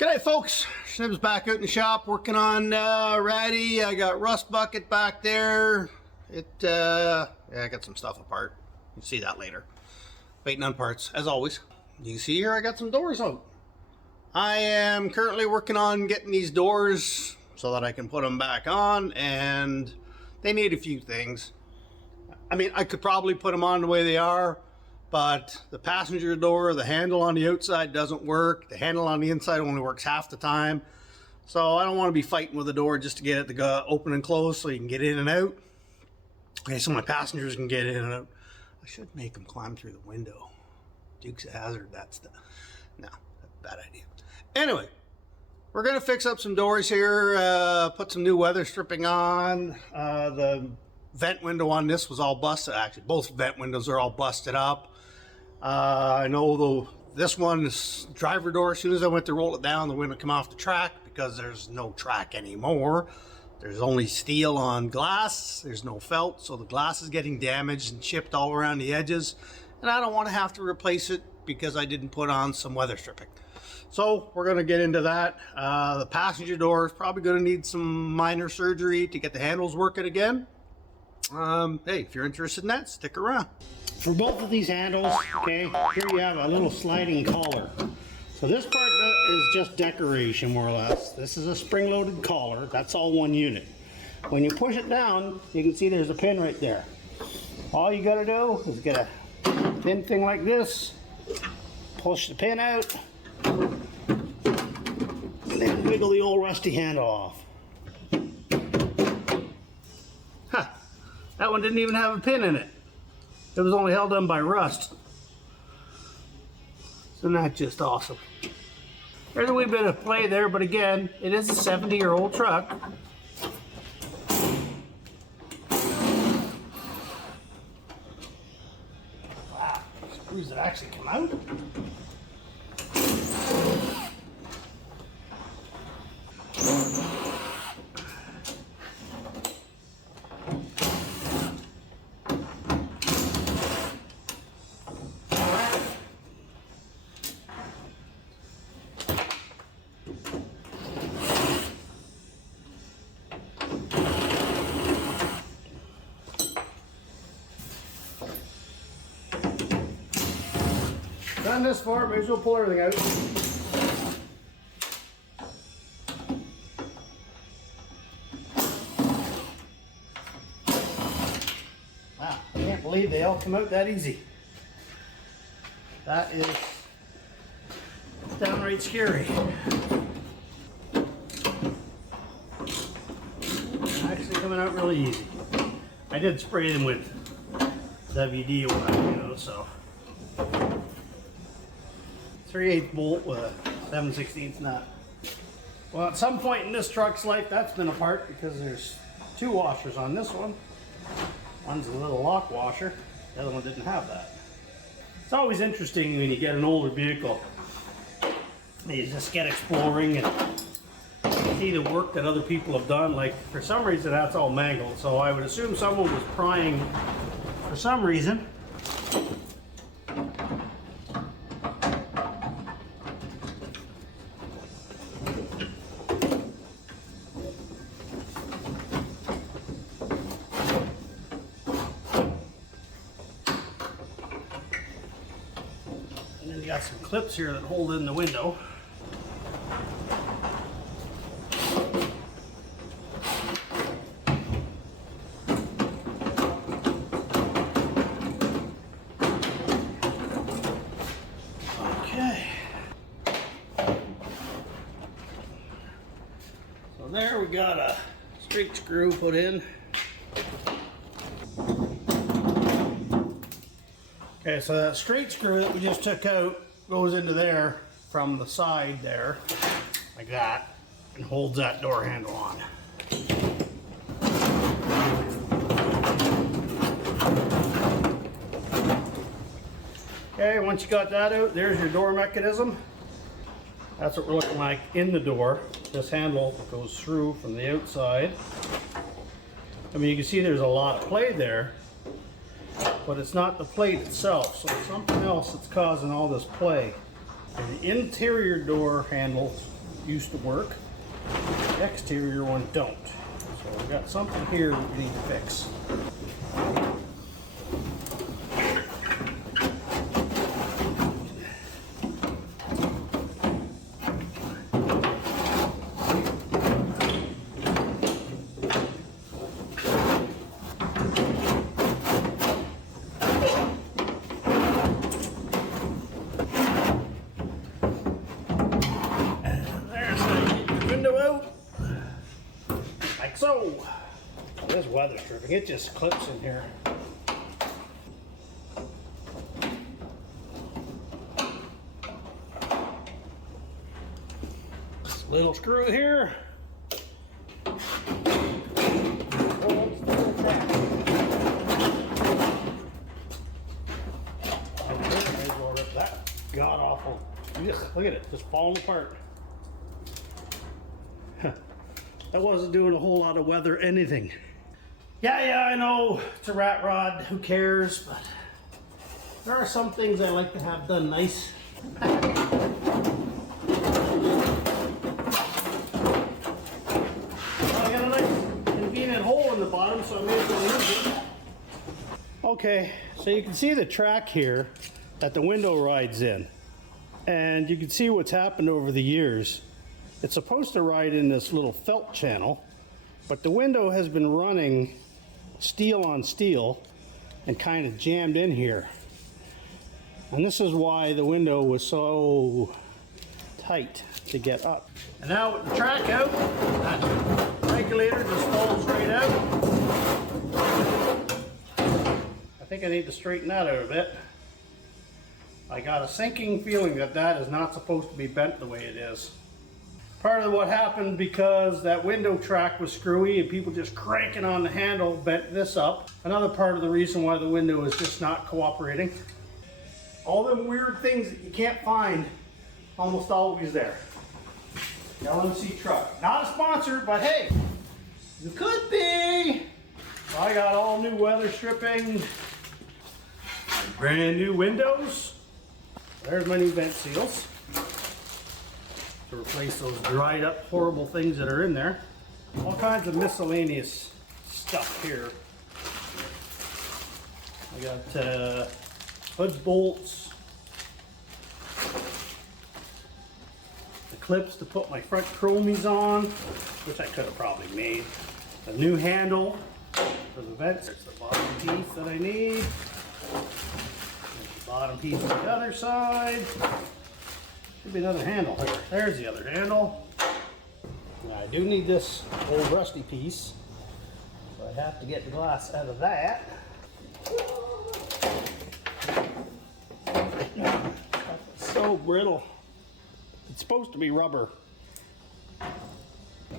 G'day folks, Snib's back out in the shop working on Ratty. I got rust bucket back there. Yeah, I got some stuff apart. You'll see that later. Waiting on parts, as always. You can see here I got some doors out. I am currently working on getting these doors so that I can put them back on, and they need a few things. I mean, I could probably put them on the way they are, but the passenger door, the handle on the outside doesn't work. The handle on the inside only works half the time. So I don't want to be fighting with the door just to get it to go open and close so you can get in and out. Okay, so my passengers can get in and out. I should make them climb through the window. Dukes of Hazzard, that's the... No, bad idea. Anyway, we're going to fix up some doors here, put some new weather stripping on. The vent window on this was all busted. Actually, both vent windows are all busted up. I know this one is driver door. As soon as I went to roll it down, the window came off the track because there's no track anymore. There's only steel on glass. There's no felt, so the glass is getting damaged and chipped all around the edges. And I don't want to have to replace it because I didn't put on some weather stripping. So we're going to get into that. The passenger door is probably going to need some minor surgery to get the handles working again. Hey, if you're interested in that, stick around. For both of these handles, okay, here you have a little sliding collar. So this part is just decoration, more or less. This is a spring-loaded collar. That's all one unit. When you push it down, you can see there's a pin right there. All you gotta do is get a thin thing like this, push the pin out, and then wiggle the old rusty handle off. Huh, that one didn't even have a pin in it. It was only held on by rust. Isn't that just awesome? There's a wee bit of play there, but again, it is a 70-year-old truck. Wow, screws that actually come out. Done this far, maybe we'll pull everything out. Wow, I can't believe they all come out that easy. That is downright scary. Actually coming out really easy. I did spray them with WD or whatever, you know, so. 3/8 bolt with a 7/16 nut. Well, at some point in this truck's life, that's been apart because there's two washers on this one. One's a little lock washer, the other one didn't have that. It's always interesting when you get an older vehicle. You just get exploring and see the work that other people have done. Like, for some reason, that's all mangled, so I would assume someone was prying for some reason. Got some clips here that hold in the window. Okay. So there we got a straight screw put in. Okay, so that straight screw that we just took out goes into there from the side there, like that, and holds that door handle on. Okay, once you got that out, there's your door mechanism. That's what we're looking like in the door. This handle goes through from the outside. I mean, you can see there's a lot of play there, but it's not the plate itself, so it's something else that's causing all this play. And the interior door handle used to work. The exterior one don't. So we've got something here that we need to fix. So, this weather stripping, it just clips in here. This little screw here. That god awful. Look at it, just falling apart. That wasn't doing a whole lot of weather anything. Yeah, I know it's a rat rod, who cares, but there are some things I like to have done nice. I got a nice convenient hole in the bottom, so I may as well use it. Okay, so you can see the track here that the window rides in. And you can see what's happened over the years. It's supposed to ride in this little felt channel, but the window has been running steel on steel and kind of jammed in here. And this is why the window was so tight to get up. And now with the track out, that regulator just falls right out. I think I need to straighten that out a bit. I got a sinking feeling that that is not supposed to be bent the way it is. Part of what happened because that window track was screwy and people just cranking on the handle bent this up. Another part of the reason why the window is just not cooperating. All them weird things that you can't find, almost always there. LMC truck. Not a sponsor, but hey, you could be. I got all new weather stripping, brand new windows. There's my new vent seals to replace those dried up horrible things that are in there. All kinds of miscellaneous stuff here. I got hoods, bolts, the clips to put my front chromies on, which I could have probably made. A new handle for the vents. There's the bottom piece that I need. There's the bottom piece on the other side. Should be another handle here. There's the other handle. Now I do need this old rusty piece, so I have to get the glass out of that. It's so brittle. It's supposed to be rubber.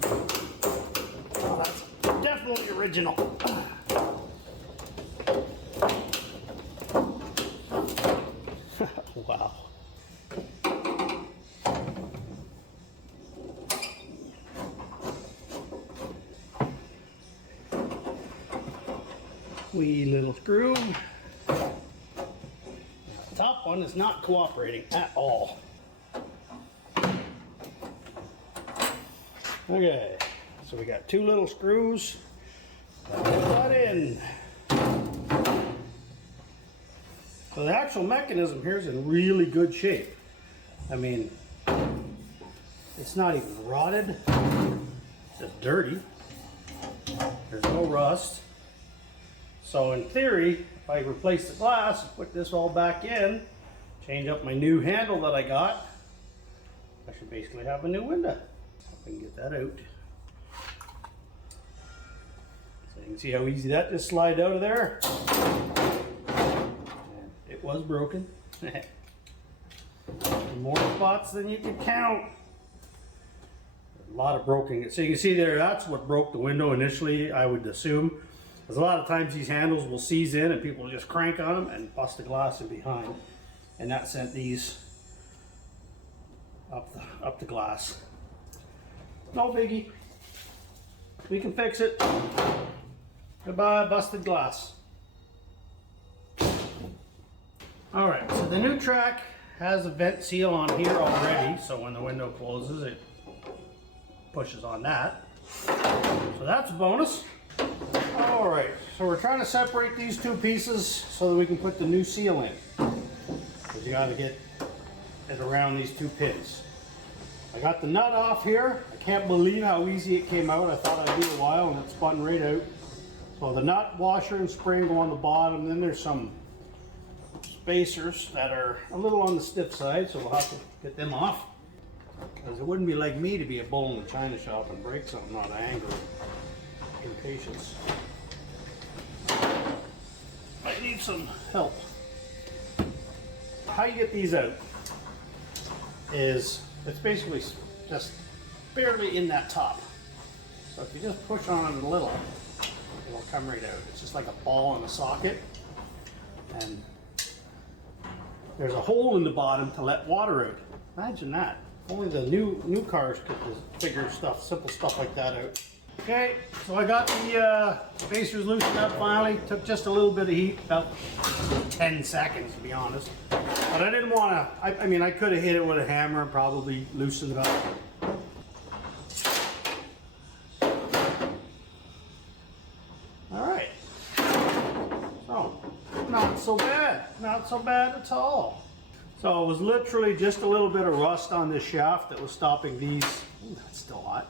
Oh, that's definitely original. Wow. Wee little screw. The top one is not cooperating at all. Okay, so we got two little screws. Put that in. So the actual mechanism here is in really good shape. I mean, it's not even rotted. It's just dirty. There's no rust. So in theory, if I replace the glass, put this all back in, change up my new handle that I got, I should basically have a new window. I can get that out. So you can see how easy that just slid out of there. And it was broken. More spots than you can count. A lot of broken. So you can see there, that's what broke the window initially, I would assume. Because a lot of times these handles will seize in and people will just crank on them and bust the glass in behind. And that sent these up the glass. No biggie. We can fix it. Goodbye, busted glass. Alright, so the new track has a vent seal on here already, so when the window closes it pushes on that. So that's a bonus. All right, so we're trying to separate these two pieces so that we can put the new seal in. Because you got to get it around these two pins. I got the nut off here. I can't believe how easy it came out. I thought I'd be a while and it spun right out. So the nut, washer, and spring go on the bottom. Then there's some spacers that are a little on the stiff side, so we'll have to get them off. Because it wouldn't be like me to be a bull in the china shop and break something out of anger, impatience. I need some help. How you get these out is it's basically just barely in that top. So if you just push on it a little, it'll come right out. It's just like a ball in a socket. And there's a hole in the bottom to let water out. Imagine that. Only the new cars could figure stuff, simple stuff like that out. Okay, so I got the spacers loosened up finally. Took just a little bit of heat, about 10 seconds to be honest. But I didn't want to, I mean I could have hit it with a hammer and probably loosened it up. Alright, so not so bad, not so bad at all. So it was literally just a little bit of rust on this shaft that was stopping these, ooh, that's still hot,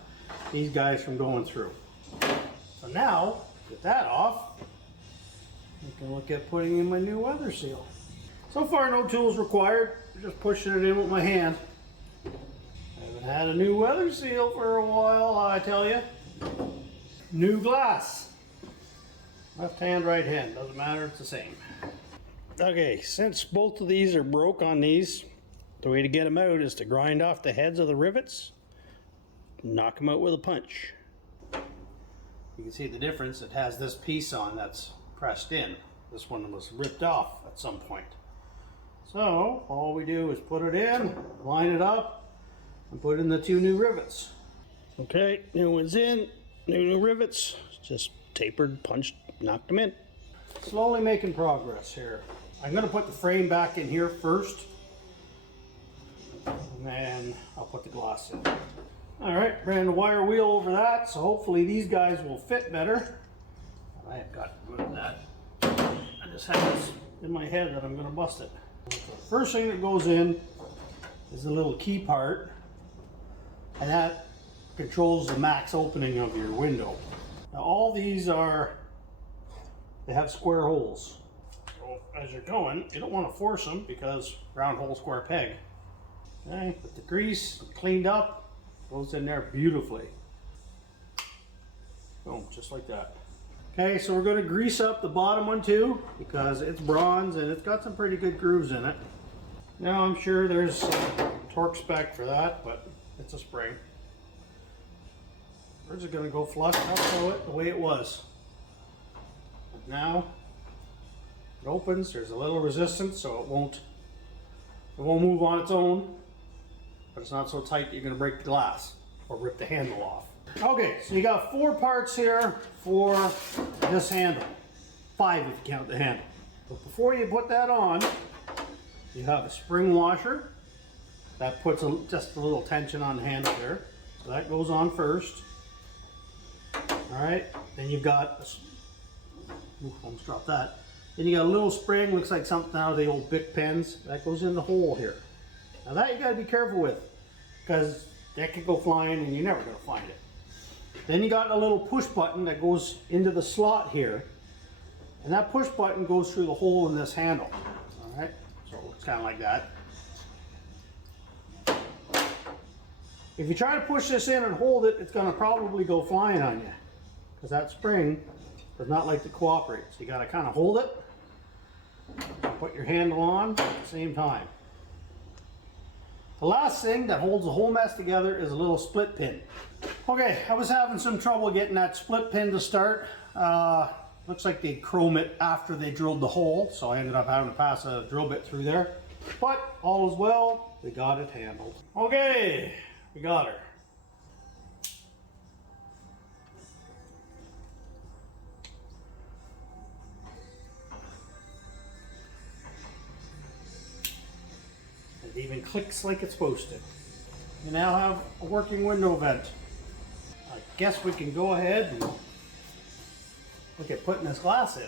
these guys from going through. So now, get that off, we can look at putting in my new weather seal. So far no tools required, I'm just pushing it in with my hand. I haven't had a new weather seal for a while, I tell you. New glass. Left hand, right hand, doesn't matter, it's the same. Okay, since both of these are broke on these, the way to get them out is to grind off the heads of the rivets, knock them out with a punch. You can see the difference. It has this piece on that's pressed in. This one was ripped off at some point. So all we do is put it in, line it up, and put in the two new rivets. Okay, new one's in, new rivets, just tapered, punched, knocked them in. Slowly making progress here. I'm going to put the frame back in here first, and then I'll put the glass in. Alright, ran the wire wheel over that, so hopefully these guys will fit better. I have got to move that. I just have this in my head that I'm going to bust it. The first thing that goes in is the little key part, and that controls the max opening of your window. Now all these they have square holes. So as you're going, you don't want to force them because round hole, square peg. Okay, with the grease cleaned up, goes in there beautifully. Boom, just like that. Okay, so we're going to grease up the bottom one too because it's bronze and it's got some pretty good grooves in it. Now I'm sure there's a torque spec for that, but it's a spring. We're just going to go flush up to it the way it was. Now it opens, there's a little resistance so it won't move on its own, but it's not so tight that you're going to break the glass or rip the handle off. Okay, so you got 4 parts here for this handle, 5 if you count the handle. But before you put that on, you have a spring washer that puts just a little tension on the handle there, so that goes on first. Alright, then you've got almost dropped that. Then you got a little spring, looks like something out of the old Bic pens. That goes in the hole here. Now that you got to be careful with, because that could go flying and you're never going to find it. Then you got a little push button that goes into the slot here. And that push button goes through the hole in this handle. Alright, so it looks kind of like that. If you try to push this in and hold it, it's going to probably go flying on you. Because that spring does not like to cooperate. So you got to kind of hold it, put your handle on at the same time. The last thing that holds the whole mess together is a little split pin. Okay, I was having some trouble getting that split pin to start. Looks like they chrome it after they drilled the hole, so I ended up having to pass a drill bit through there. But all is well, we got it handled. Okay, we got her. It even clicks like it's supposed to. You now have a working window vent. guess we can go ahead and look at putting this glass in.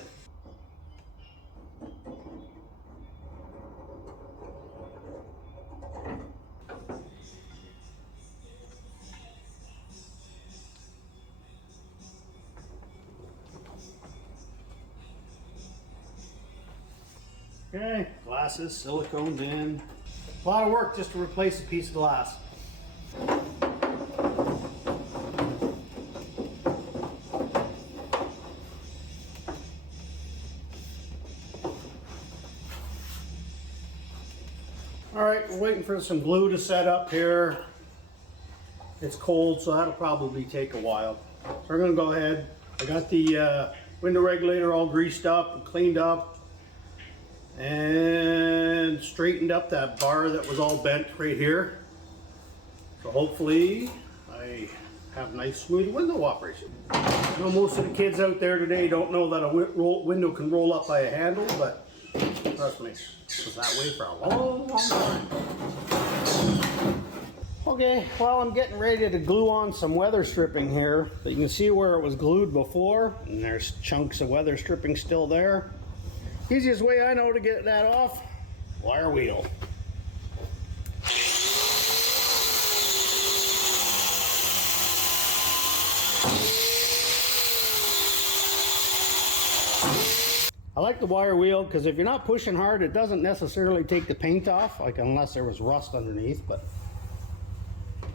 Okay, glasses, silicones in. A lot of work just to replace a piece of glass. Alright, we're waiting for some glue to set up here. It's cold, so that'll probably take a while. So we're going to go ahead. I got the window regulator all greased up and cleaned up and straightened up that bar that was all bent right here. So hopefully I have nice smooth window operation. I know most of the kids out there today don't know that a window can roll up by a handle, but trust me, it was that way for a long, long time. Okay, well, I'm getting ready to glue on some weather stripping here. But you can see where it was glued before, and there's chunks of weather stripping still there. Easiest way I know to get that off, wire wheel. I like the wire wheel because if you're not pushing hard, it doesn't necessarily take the paint off, like unless there was rust underneath, but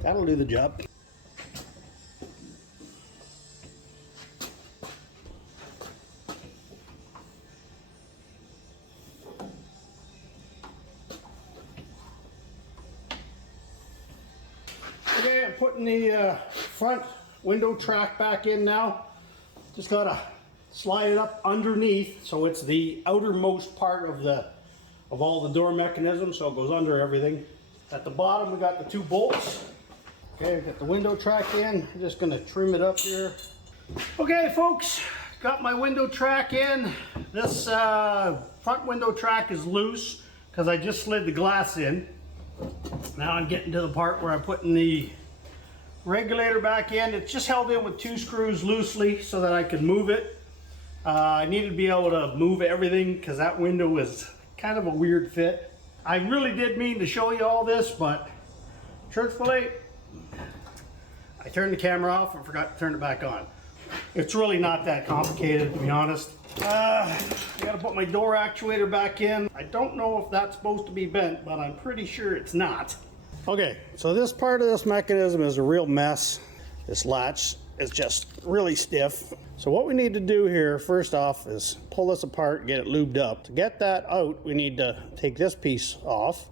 that'll do the job. Okay, I'm putting the front window track back in now. Just gotta slide it up underneath so it's the outermost part of all the door mechanism, so it goes under everything. At the bottom we got the 2 bolts. Okay, I've got the window track in. I'm just gonna trim it up here. Okay folks, got my window track in. This front window track is loose because I just slid the glass in. Now I'm getting to the part where I'm putting the regulator back in. It's just held in with 2 screws loosely so that I can move it. I needed to be able to move everything because that window is kind of a weird fit. I really did mean to show you all this, but truthfully, I turned the camera off and forgot to turn it back on. It's really not that complicated, to be honest. I gotta put my door actuator back in. I don't know if that's supposed to be bent, but I'm pretty sure it's not. Okay, so this part of this mechanism is a real mess. This latch is just really stiff. So what we need to do here, first off, is pull this apart and get it lubed up. To get that out, we need to take this piece off.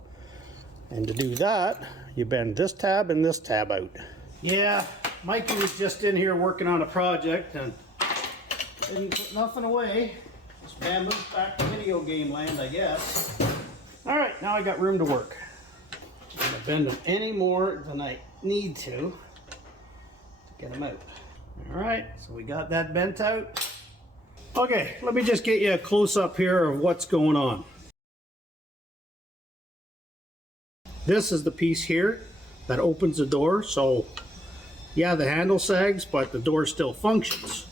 And to do that, you bend this tab and this tab out. Yeah, Mikey was just in here working on a project and didn't put nothing away. Just bamboozled back to video game land, I guess. All right, now I got room to work. I'm gonna bend them any more than I need to get them out. All right, so we got that bent out. Okay, let me just get you a close-up here of what's going on. This is the piece here that opens the door. So yeah, the handle sags, but the door still functions.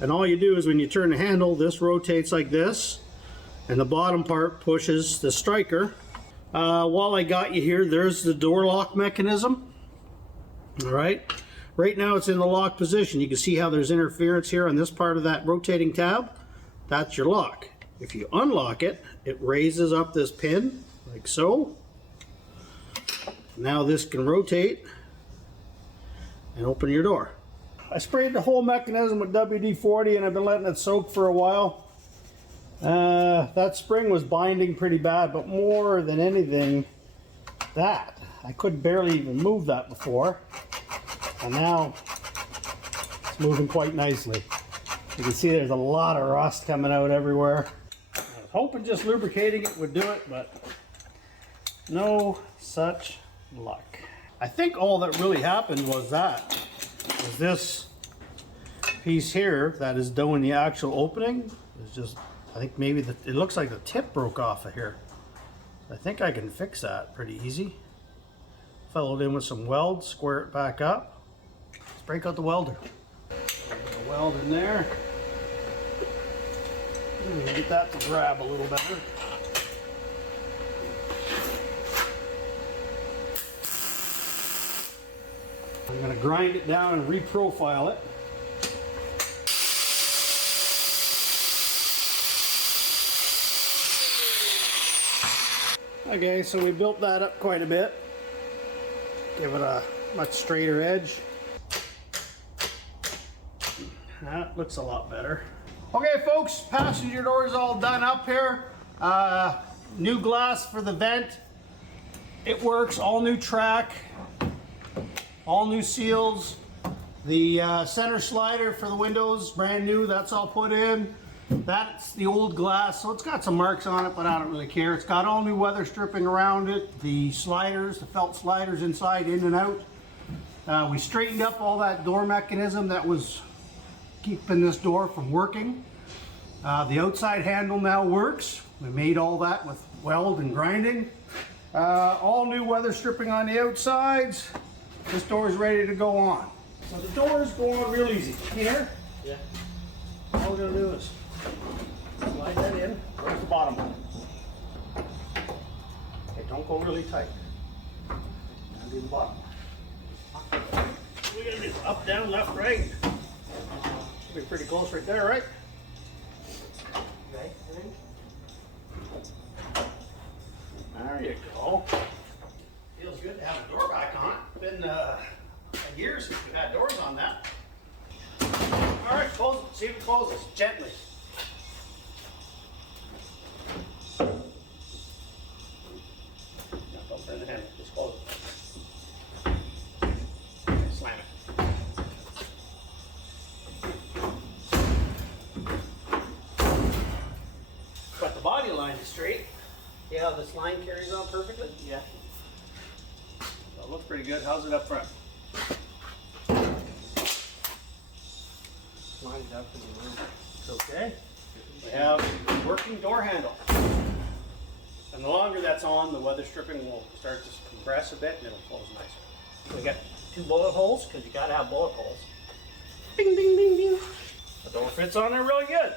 And all you do is when you turn the handle, this rotates like this, and the bottom part pushes the striker. While I got you here, there's the door lock mechanism. All right. Right now it's in the lock position. You can see how there's interference here on this part of that rotating tab. That's your lock. If you unlock it, it raises up this pin like so. Now this can rotate and open your door. I sprayed the whole mechanism with WD-40 and I've been letting it soak for a while. That spring was binding pretty bad, but more than anything, I could barely even move that before. And now it's moving quite nicely. You can see there's a lot of rust coming out everywhere. I was hoping just lubricating it would do it, but no such luck. I think all that really happened was this piece here that is doing the actual opening is just, I think maybe it looks like the tip broke off of here. I think I can fix that pretty easy. Fill it in with some weld, square it back up. It's break out the welder. Put the weld in there. Get that to grab a little better. I'm going to grind it down and reprofile it. Okay, so we built that up quite a bit. Give it a much straighter edge. That looks a lot better. Okay folks, passenger door is all done up here. New glass for the vent. It works, all new track, all new seals. The center slider for the windows, brand new, that's all put in. That's the old glass, so it's got some marks on it, but I don't really care. It's got all new weather stripping around it. The sliders, the felt sliders inside, in and out. We straightened up all that door mechanism that was keeping this door from working. The outside handle now works. We made all that with weld and grinding. All new weather stripping on the outsides. This door is ready to go on. So the doors go on real easy. Here, yeah. All we're gonna do is slide that in. Where's the bottom one? Okay, don't go really tight. Undo the bottom. We're gonna do up, down, left, right. Be pretty close right there, right? Okay, there you go. Feels good to have a door back on it. It's been years since we've had doors on that. All right, close it. See if it closes gently. No, don't turn the handle. Just close it. Okay, slam it. But the body line is straight. See how this line carries on perfectly? Yeah. So it looks pretty good. How's it up front? Line it up in the room. It's okay. We have a working door handle. And the longer that's on, the weather stripping will start to compress a bit and it'll close nicer. We got 2 bullet holes because you gotta have bullet holes. Bing, bing, bing, bing. The door fits on there really good.